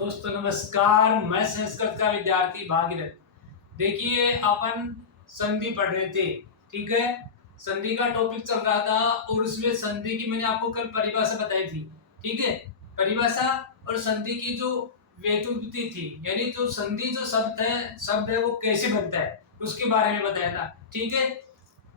दोस्तों नमस्कार, मैं संस्कृत का विद्यार्थी भागीरथ। देखिए अपन संधि पढ़ रहे थे, ठीक है। संधि का टॉपिक चल रहा था और उसमें संधि की मैंने आपको कल परिभाषा बताई थी, ठीक है। परिभाषा और संधि की जो व्युत्पत्ति थी, यानी जो संधि जो शब्द है वो कैसे बनता है उसके बारे में बताया था, ठीक है।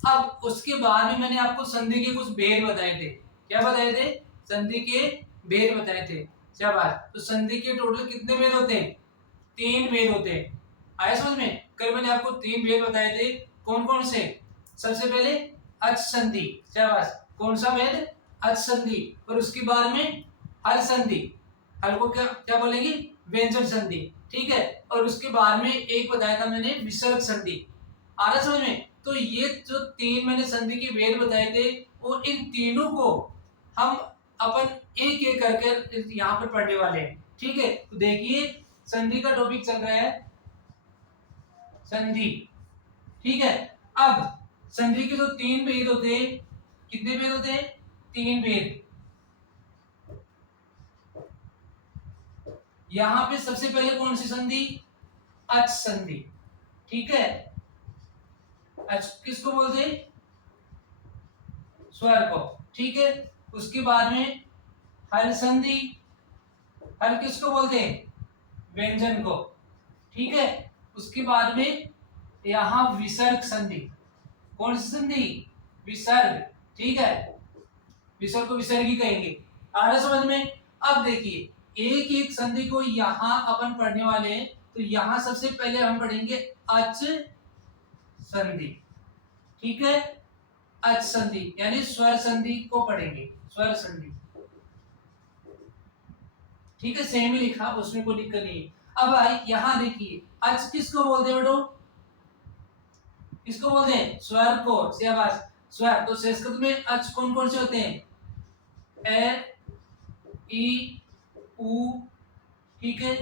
अब उसके बाद में मैंने आपको संधि के कुछ भेद बताए थे। क्या बताए थे? संधि के भेद बताए थे। शाबाश। तो संधि के टोटल कितने भेद होते हैं? 3 भेद होते हैं। आया समझ में? कल मैंने आपको 3 भेद बताए थे। कौन कौन से? सबसे पहले अच संधि। शाबाश। कौन सा भेद? अच संधि। और उसके बाद में हल संधि। हल को क्या क्या बोलेंगे? व्यंजन संधि, ठीक है। और उसके बाद में एक बताया था मैंने विसर्ग संधि। आ रहा समझ में? तो ये जो 3 मैंने संधि के भेद बताए थे और इन तीनों को हम अपन एक एक करके यहाँ पर पढ़ने वाले हैं, ठीक है। तो देखिए संधि का टॉपिक चल रहा है संधि, ठीक है। अब संधि के जो 3 भेद होते हैं, कितने भेद होते हैं? 3 भेद। यहां पे सबसे पहले कौन सी संधि? अच संधि, ठीक है। अच किसको बोलते हैं? स्वर को, ठीक है। उसके बाद में हल संधि। हल किसको बोलते हैं? व्यंजन को, ठीक है। उसके बाद में यहां विसर्ग संधि। कौन सी संधि? विसर्ग, ठीक है। विसर्ग को विसर्ग ही कहेंगे। आ रहा समझ में? अब देखिए एक एक संधि को यहां अपन पढ़ने वाले हैं। तो यहां सबसे पहले हम पढ़ेंगे अच संधि, ठीक है। अच संधि यानी स्वर संधि को पढ़ेंगे, स्वर संधि, ठीक है। सेम ही लिखा, उसमें कोई दिक्कत नहीं है। अब यहां देखिए अच किसको बोलते हैं बेटो? किसको बोलते हैं? स्वर को। शाबाश। स्वर। तो संस्कृत में अच कौन कौन से होते हैं? ए, ई, उ, ठीक है,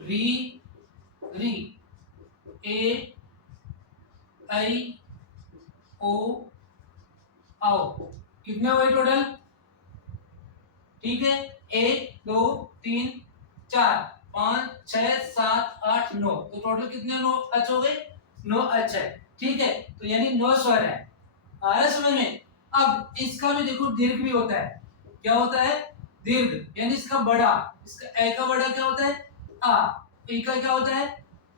री, री, ए, आई, ओ, आओ। कितने हुए टोटल? ठीक है। 1 2 3 4 5 6 7 8 9। तो टोटल कितने 9 अच हो गए? 9 अच है, ठीक है। तो यानी 9 स्वर है। आ रहा है समझ में? अब इसका भी देखो दीर्घ भी होता है। क्या होता है? दीर्घ। यानी इसका बड़ा, इसका ए का बड़ा क्या होता है? आ। ई का क्या होता है?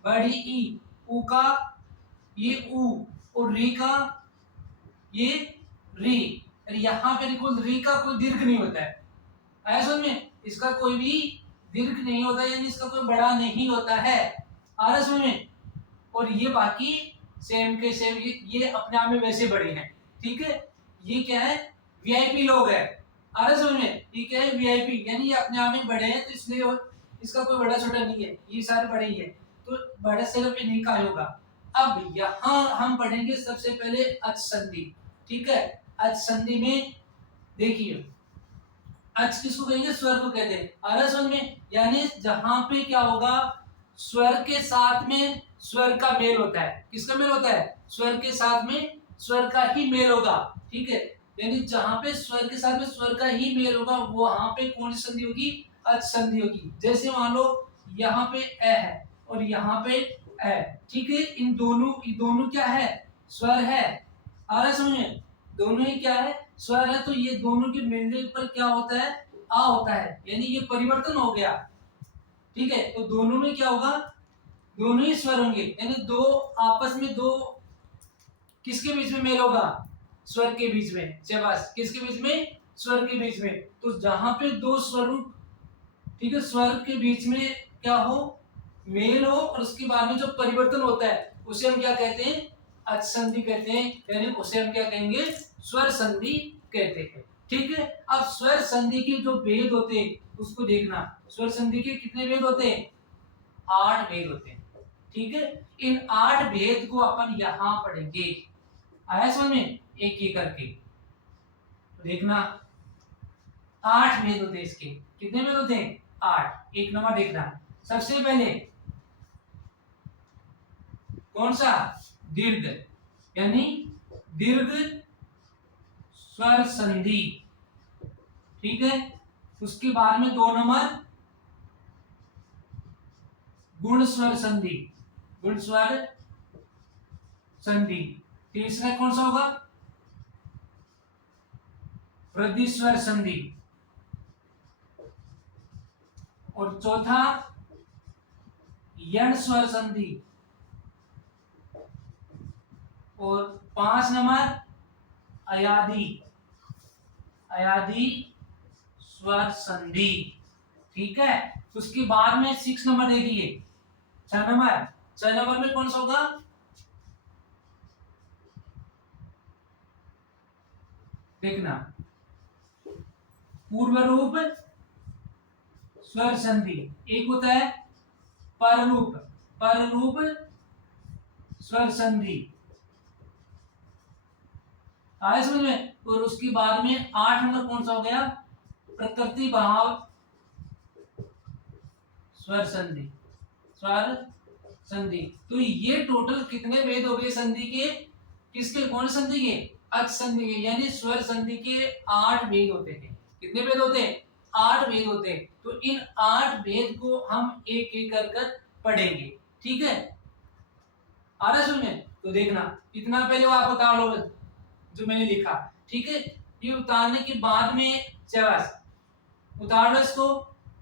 बड़ी ई। उ का ये उ। और री का ये री। और यहाँ पे देखो री का कोई दीर्घ नहीं होता है। आया समझ में? इसका कोई भी दीर्घ नहीं होता, यानी इसका कोई बड़ा नहीं होता है। आ रहा समझ में? और ये बाकी सेम के सेम, ये अपने आप में वैसे बड़े हैं, ठीक है। ये क्या है? वीआईपी लोग है। आ रहा समझ में? ये क्या है? वीआईपी, यानी ये अपने आप में बड़े हैं, तो इसलिए इसका कोई बड़ा छोटा नहीं है, ये सारे बड़े ही है। तो बड़ा सिर्फ इन्हीं का होगा। अब यहां हम पढ़ेंगे सबसे पहले अच संधि, ठीक है। अच संधि में देखिए अच किसको कहेंगे? स्वर को कहते हैं। आ रहा समझ में? यानी जहां पे क्या होगा? स्वर के साथ में स्वर का मेल होता है। किसका मेल होता है? स्वर के साथ में स्वर का ही मेल होगा, ठीक है। यानी जहां पे स्वर के साथ में स्वर का ही मेल होगा वहां पे कौन सी संधि होगी? अच संधि होगी। जैसे मान लो यहाँ पे ए है और यहाँ पे ए, ठीक है। इन दोनों क्या है? स्वर है। आ रहा समझ में? दोनों ही क्या है? स्वर है। तो ये दोनों के मिलने पर क्या होता है? आ होता है, यानी ये परिवर्तन हो गया, ठीक है। तो दोनों में क्या होगा? दोनों ही स्वर होंगे, यानी दो आपस में दो किसके बीच में मेल होगा? स्वर के बीच में। शाबाश। किसके बीच में? स्वर के बीच में। तो जहां पे दो स्वरों, ठीक है, स्वर के बीच में क्या हो? मेल हो, और उसके बाद में जो परिवर्तन होता है उसे हम क्या कहते हैं? अच संधि कहते हैं, यानी उसे हम क्या कहेंगे? स्वर संधि कहते हैं, ठीक है। अब स्वर संधि के जो भेद होते हैं उसको देखना। स्वर संधि के कितने भेद होते हैं? 8 भेद होते हैं, ठीक है। इन 8 भेद को अपन यहां पढ़ेंगे। आया समझ में? एक एक करके देखना। 8 भेद होते हैं इसके। कितने भेद होते हैं? 8। एक नंबर देखना। सबसे पहले कौन सा? दीर्घ, यानी दीर्घ स्वर संधि, ठीक है। उसके बाद में 2 नंबर गुण स्वर संधि, गुण स्वर संधि। तीसरा कौन सा होगा? वृद्धि स्वर संधि। और चौथा यण स्वर संधि। और 5 नंबर अयादी, अयादी स्वर संधि। ठीक है, उसके बाद में 6 नंबर देखिए, 6 नंबर, 6 नंबर में कौन सा होगा? देखना, पूर्व रूप स्वर संधि। एक होता है पर रूप, पर रूप स्वर संधि। आए समझ में? और उसके बाद में 8 नंबर कौन सा हो गया? प्रकृति भाव स्वर संधि, स्वर संधि। तो ये टोटल कितने भेद हो गए संधि के? किसके? कौन संधि के? अच संधि के, यानी स्वर संधि के 8 भेद होते हैं। कितने भेद होते हैं? 8 भेद होते हैं। तो इन 8 भेद को हम एक एक कर पढ़ेंगे। ठीक है, आ रहा समझ में? तो देखना, इतना पहले वो आप उतार लो जो मैंने लिखा। ठीक है, ये उतारने के बाद में शाबाश उतार लो इसको।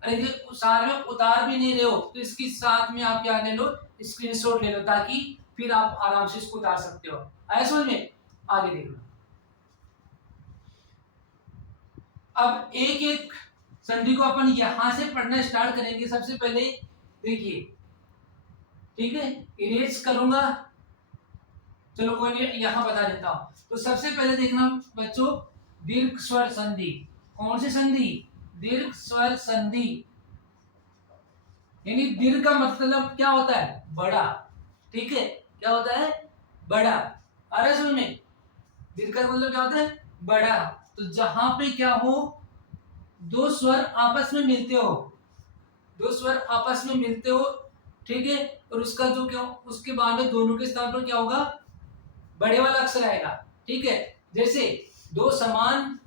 अरे ये सारे में उतार भी नहीं रहे हो तो इसके साथ में आप क्या ले लो? स्क्रीनशॉट ले लो, ताकि फिर आप आराम से इसको उतार सकते हो। आया समझ में? आगे देखो, अब एक एक संधि को अपन यहां से पढ़ना स्टार्ट करेंगे। सबसे पहले देखिए, ठीक है, इरेज करूंगा, चलो कोई नहीं, यहां बता देता हूं। तो सबसे पहले देखना बच्चों, दीर्घ स्वर संधि। कौन सी संधि? दीर्घ स्वर संधि। यानी दीर्घ का मतलब क्या होता है? बड़ा। ठीक है, क्या होता है? बड़ा। अरे समझ में? दीर्घ का मतलब क्या होता है? बड़ा। तो जहां पे क्या हो, दो स्वर आपस में मिलते हो, दो स्वर आपस में मिलते हो, ठीक है, और उसका जो क्या, उसके बाद में दोनों के स्थान पर क्या होगा? बड़े वाला अक्षर आएगा। ठीक है, जैसे दो समान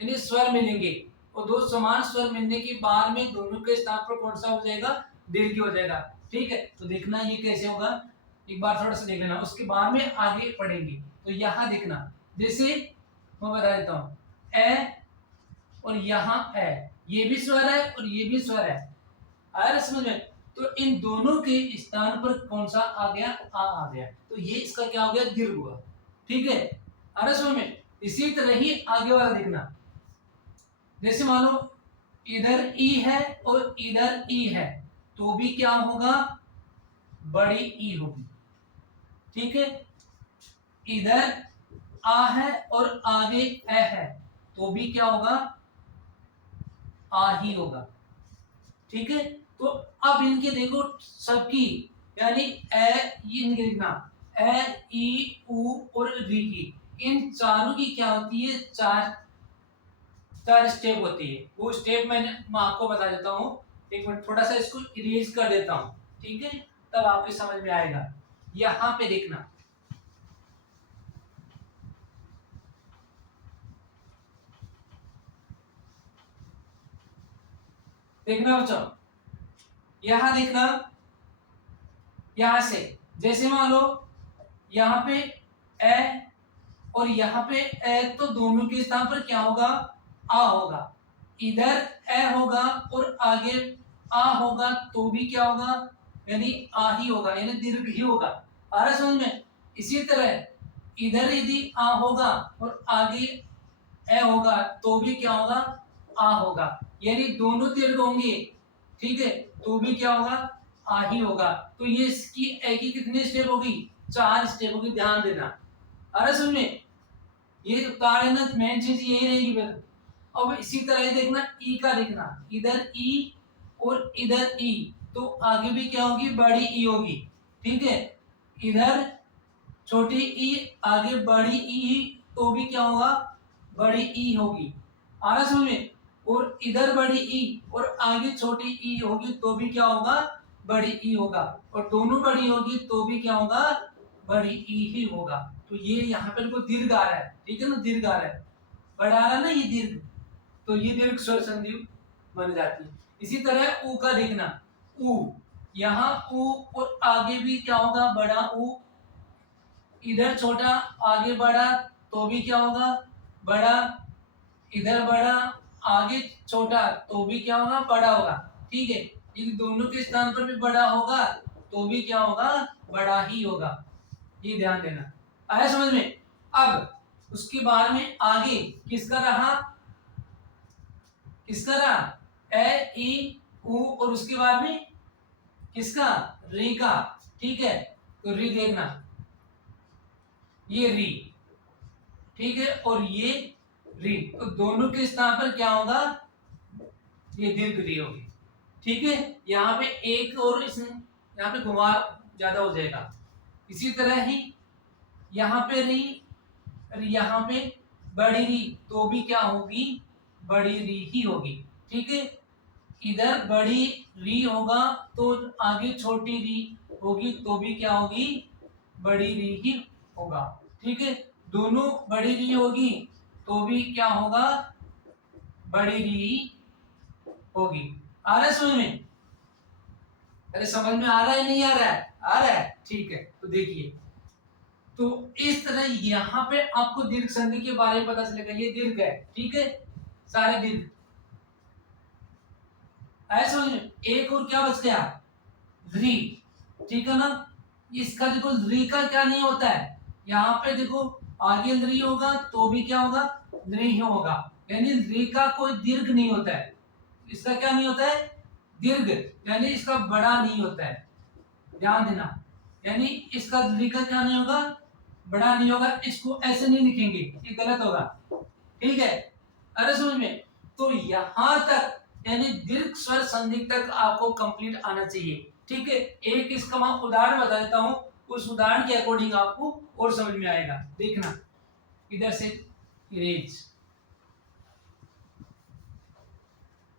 यानी स्वर मिलेंगे, और दो समान स्वर मिलने के बाद में दोनों के स्थान पर कौन सा हो जाएगा? दीर्घ हो जाएगा। ठीक है, तो देखना ये कैसे होगा, एक बार थोड़ा सा देख लेना, उसके बाद में आगे पढ़ेंगे। तो यहां देखना, जैसे मैं बता देता हूं, ए और यहाँ ए, ये भी स्वर है और ये भी स्वर है। आया समझ में? तो इन दोनों के स्थान पर कौन सा आ गया? आ गया। तो ये इसका क्या हो गया? दीर्घ हुआ। ठीक है, आ रहा समझ में? इसी तरह ही आगे वाला देखना, जैसे मान लो इधर ई है और इधर ई है, तो भी क्या होगा? बड़ी ई होगी। ठीक है, इधर आ है और आगे ए है, तो भी क्या होगा? आ ही होगा। ठीक है, तो अब इनके देखो सबकी, यानी ए, ये इनके लिखना, ए, ई, उ और री की, इन चारों की क्या होती है? चार स्टेप होती है। वो स्टेप मैं आपको बता देता हूँ। एक मिनट, थोड़ा सा इसको इरेज कर देता हूँ, ठीक है, तब आपके समझ में आएगा। यहां पे देखना, देखना बच्चों, यहां देखना, यहां से जैसे मान लो यहाँ पे ए और यहाँ पे ए, तो दोनों के स्थान पर क्या होगा? आ होगा। इधर ए होगा और आगे आ होगा, तो भी क्या होगा? यानी आ ही होगा, यानी दीर्घ ही होगा। आ रहा समझ में? इसी तरह इधर यदि आ होगा और आगे ए होगा, तो भी क्या होगा? आ होगा, यानी दोनों दीर्घ होंगे। ठीक है, तो भी क्या होगा? आ ही होगा। तो ये इसकी ए की कितनी स्टेप होगी? 4 स्टेप होगी, ध्यान देना। अरे समझ में? ये उतारे ना, मेन चीज यही रहेगी फिर। अब इसी तरह देखना, ई का देखना, इधर ई और इधर ई, तो आगे भी क्या होगी? बड़ी ई होगी। ठीक है, इधर छोटी ई, आगे बड़ी ई, तो भी क्या होगा? बड़ी ई होगी। आ रहा समझ में? और इधर बड़ी ई और आगे छोटी ई होगी, तो भी क्या होगा? बड़ी ई होगा। और दोनों बड़ी होगी, तो भी क्या होगा? बड़ी ई ही होगा। तो ये यहाँ पर को दीर्घ आ रहा है, ठीक है ना? दीर्घ आ रहा है, बड़ा आ रहा है ना, ये दीर्घ, तो ये दीर्घ स्वर संधि बन जाती है। इसी तरह ऊ का देखना, ऊ, यहाँ ऊ और आगे भी क्या होगा, बड़ा ऊ, इधर छोटा आगे बड़ा तो भी क्या होगा, बड़ा, इधर बड़ा आगे छोटा तो भी क्या होगा, बड़ा होगा। ठीक है, इन दोनों के स्थान पर भी बड़ा होगा तो भी क्या होगा, बड़ा ही होगा। ये ध्यान देना, आया समझ में। अब उसके बाद में आगे किसका रहा, किसका रहा, ए ई उ, और उसके बाद में किसका, री का। ठीक है, तो री देखना, ये री, ठीक है, और ये री, तो दोनों के स्थान पर क्या होगा, ये दीर्घ री होगी। ठीक है, यहाँ पे एक और इसमें यहाँ पे घुमा ज्यादा हो जाएगा। इसी तरह ही यहाँ पे री और यहाँ पे बड़ी री तो भी क्या होगी, बड़ी री ही होगी। ठीक है, इधर बड़ी री होगा तो आगे छोटी री होगी तो भी क्या होगी, बड़ी री ही होगा। ठीक है, दोनों बड़ी री होगी तो भी क्या होगा, बड़ी री होगी। आ रहा है समझ में, अरे समझ में आ रहा है नहीं आ रहा है, आ रहा है। ठीक है, तो देखिए, तो इस तरह यहाँ पे आपको दीर्घ संधि के बारे में पता चलेगा, ये दीर्घ है। ठीक है, सारे दीर्घ ऐसा समझ में। एक और क्या बच गया, री, ठीक है ना। इसका देखो री का क्या नहीं होता है, यहाँ पे देखो आगे री होगा तो भी क्या होगा, री ही होगा, यानी री का कोई दीर्घ नहीं होता है। इसका क्या नहीं होता है, दीर्घ, यानी इसका बड़ा नहीं होता है, ध्यान देना। यानी इसका री का क्या नहीं होगा, बड़ा नहीं होगा। इसको ऐसे नहीं लिखेंगे, ये गलत होगा। ठीक है, अरे समझ में। तो यहां तक यानी दीर्घ स्वर संधि तक आपको कंप्लीट आना चाहिए। ठीक है, एक इसका मैं उदाहरण बता देता हूं, उस उदाहरण के अकॉर्डिंग आपको और समझ में आएगा। देखना, इधर से इरेज,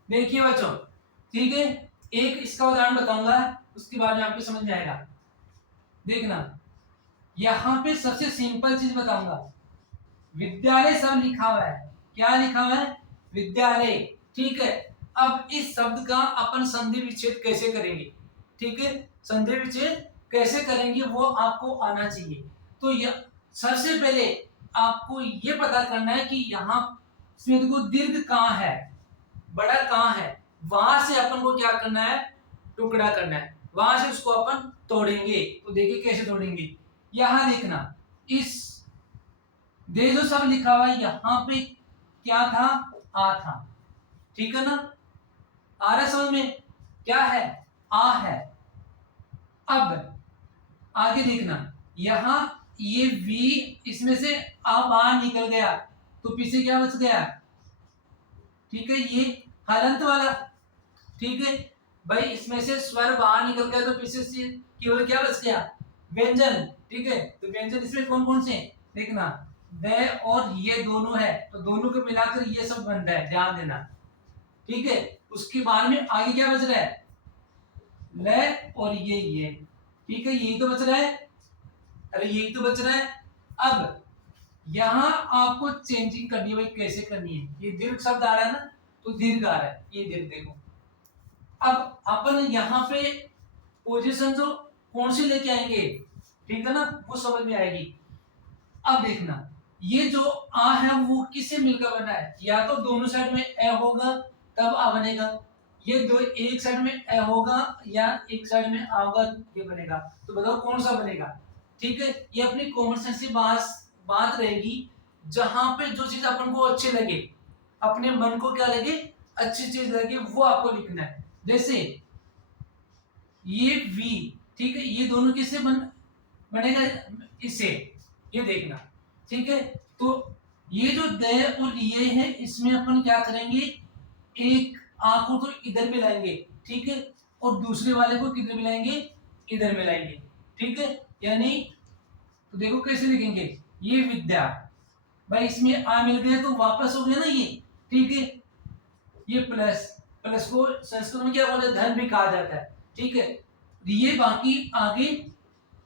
देखिए बच्चों। ठीक है, एक इसका उदाहरण बताऊंगा, उसके बाद में आपको समझ में आएगा। देखना, यहां पे सबसे सिंपल चीज बताऊंगा, विद्यालय सब लिखा हुआ है। क्या लिखा हुआ है, विद्यालय। ठीक है, अब इस शब्द का अपन संधि विच्छेद कैसे करेंगे। ठीक है, संधि विच्छेद कैसे करेंगे वो आपको आना चाहिए। तो यह सबसे पहले आपको ये पता करना है कि यहाँ इसमें देखो दीर्घ कहाँ है, बड़ा कहाँ है, वहां से अपन को क्या करना है, टुकड़ा करना है, वहां से उसको अपन तोड़ेंगे। तो देखिए कैसे तोड़ेंगे, यहां देखना, इस दे जो सब लिखा हुआ है यहाँ पे क्या था, आ था। ठीक है ना, आ रहा समझ में, क्या है, आ है। अब आगे देखना, यहाँ ये वी, इसमें से आ बाहर निकल गया तो पीछे क्या बच गया, ठीक है, ये हलंत वाला। ठीक है भाई, इसमें से स्वर बाहर निकल गया तो पीछे से केवल क्या बच गया, व्यंजन। ठीक है, तो व्यंजन इसमें कौन कौन से, देखना, व और ये दोनों है, तो दोनों को मिलाकर ये सब बनता है, ध्यान देना। ठीक है, उसके बाद में आगे क्या बच रहा है, ल और ये। ठीक है, यही तो बच रहा है, अरे यही तो बच रहा है। अब यहां आपको चेंजिंग करनी है भाई, कैसे करनी है, ये दीर्घ शब्द आ रहा है ना, तो दीर्घ आ रहा है, ये दीर्घ देखो। अब अपन यहाँ पे पोजीशन जो कौन सी लेके आएंगे, ठीक है ना, वो समझ में आएगी। अब देखना, ये जो आ है वो किससे मिलकर बना है, या तो दोनों साइड में ए होगा तब आ बनेगा, ये दो एक साइड में ए होगा या एक साइड में आ होगा, ये बनेगा। तो बताओ कौन सा बनेगा। ठीक है, ये अपनी कॉमन सेंस की बात रहेगी, जहां पे जो चीज अपन को अच्छी लगे, अपने मन को क्या लगे, अच्छी चीज लगे, वो आपको लिखना है। जैसे ये वी, ठीक है, ये दोनों किससे बनेगा, इससे, ये देखना। ठीक है, तो ये जो द और ये है, इसमें अपन क्या करेंगे, एक आ को तो इधर मिलाएंगे, ठीक है, और दूसरे वाले को किधर मिलाएंगे, इधर मिलाएंगे। ठीक है, यानी तो देखो कैसे लिखेंगे, ये विद्या, भाई इसमें आ मिल गया तो वापस हो गया ना ये। ठीक है, ये प्लस, प्लस को संस्कृत में क्या बोलते हैं, धन भी कहा जाता है। ठीक है, ये बाकी आगे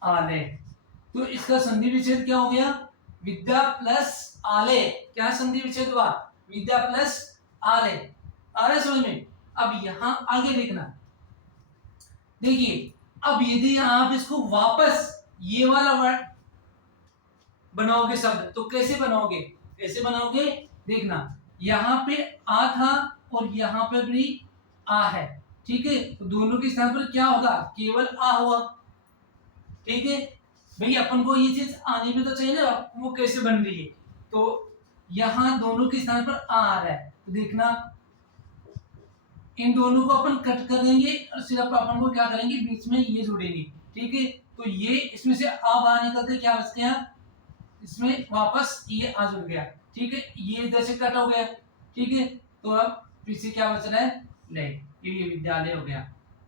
आले, तो इसका संधि विच्छेद क्या हो गया, विद्या प्लस आले। क्या संधि विच्छेद हुआ, विद्या प्लस आले। आ रहा है समझ में। अब यहां आगे लिखना, देखिए अब यदि आप इसको वापस ये वाला वर्ड बनाओगे शब्द तो कैसे बनाओगे देखना, यहाँ पे आ था और यहाँ पे भी आ है, ठीक है, तो दोनों के स्थान पर क्या होगा, केवल आ हुआ, ठीक है। भाई अपन को ये चीज आनी भी तो चाहिए ना, वो कैसे बन रही है, तो यहाँ दोनों के स्थान पर आ रहा है, तो देखना इन दोनों को अपन कट कर देंगे और सिर्फ अपन को क्या करेंगे, बीच में ये जोड़ेंगे, ठीक है। तो ये इसमें से आ बाहर निकल के क्या बच गया, इसमें वापस ये आ जुड़ गया, ठीक है, ये इधर से कट हो गया, ठीक है। तो अब पीछे क्या बच रहा है, नहीं, ये विद्यालय हो गया,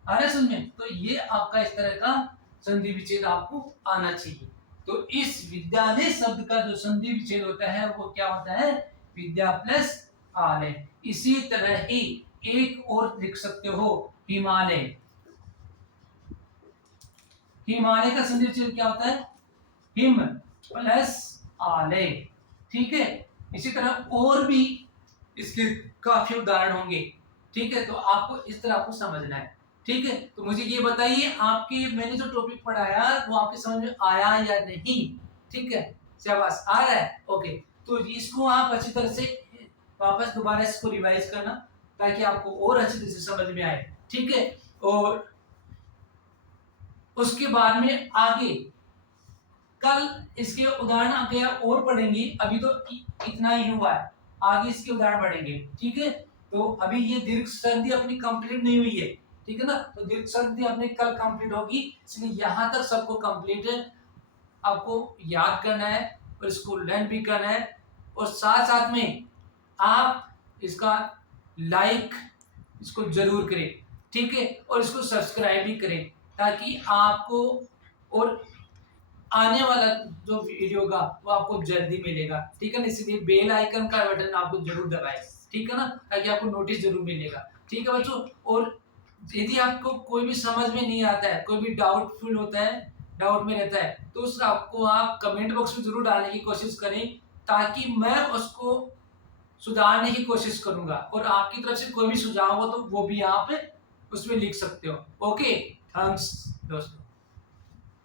आ रहा है समझ में। तो ये आपका इस तरह का संधि विच्छेद आपको आना चाहिए। तो इस विद्यालय शब्द का जो संधि विच्छेद होता है वो क्या होता है, विद्या प्लस आलय। इसी तरह ही एक और लिख सकते हो, हिमालय। हिमालय का संधि विच्छेद क्या होता है, हिम प्लस आलय, ठीक है। इसी तरह और भी इसके काफी उदाहरण होंगे, ठीक है। तो आपको इस तरह आपको समझना है, ठीक है। तो मुझे ये बताइए, आपके मैंने जो टॉपिक पढ़ाया वो आपके समझ में आया या नहीं, ठीक है, शाबाश, आ रहा है, ओके। तो इसको आप अच्छी तरह से वापस दोबारा इसको रिवाइज करना ताकि आपको और अच्छी तरह से समझ में आए, ठीक है। और उसके बाद में आगे कल इसके उदाहरण आगे और पढ़ेंगे, अभी तो इतना ही हुआ है, आगे इसके उदाहरण पढ़ेंगे, ठीक है। तो अभी ये दीर्घ संधि अपनी कंप्लीट नहीं हुई है, ठीक है ना, तो दीर्घ संधि अपनी कल कंप्लीट होगी, इसलिए यहाँ तक सबको कंप्लीट है, आपको याद करना है और इसको लर्न भी करना है, और साथ साथ में आप इसका लाइक इसको जरूर करें, ठीक है, और इसको सब्सक्राइब भी करें ताकि आपको और आने वाला जो वीडियो होगा वो आपको जल्दी मिलेगा, ठीक है ना। इसलिए बेल आइकन का बटन आपको जरूर दबाएं, ठीक है ना, ताकि आपको नोटिस जरूर मिलेगा, ठीक है बच्चों। और यदि आपको कोई भी समझ में नहीं आता है, कोई भी डाउटफुल होता है, डाउट में रहता है, तो उस आपको आप कमेंट बॉक्स में जरूर डालने की कोशिश करें ताकि मैं उसको सुधारने की कोशिश करूंगा, और आपकी तरफ से कोई भी सुझाव हो तो वो भी आप उसमें लिख सकते हो। ओके, थैंक्स दोस्तों।